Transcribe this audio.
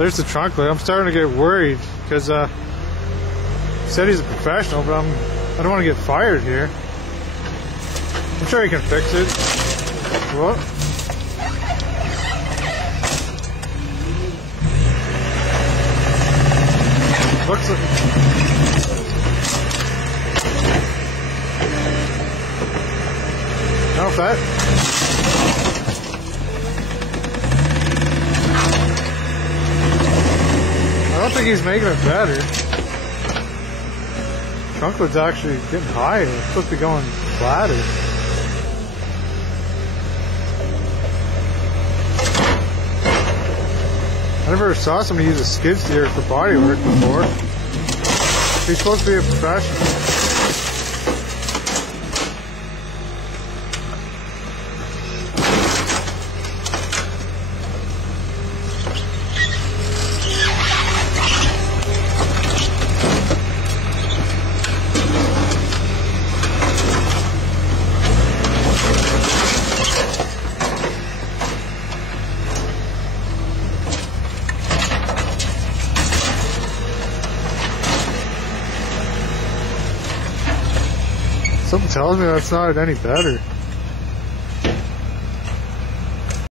There's the trunk lid. I'm starting to get worried because he said he's a professional, but I don't want to get fired here. I'm sure he can fix it. What? Looks like... I don't know if that... I don't think he's making it better. Trunk lid's actually getting higher. It's supposed to be going flatter. I never saw somebody use a skid steer for body work before. He's supposed to be a professional. Something tells me that's not any better.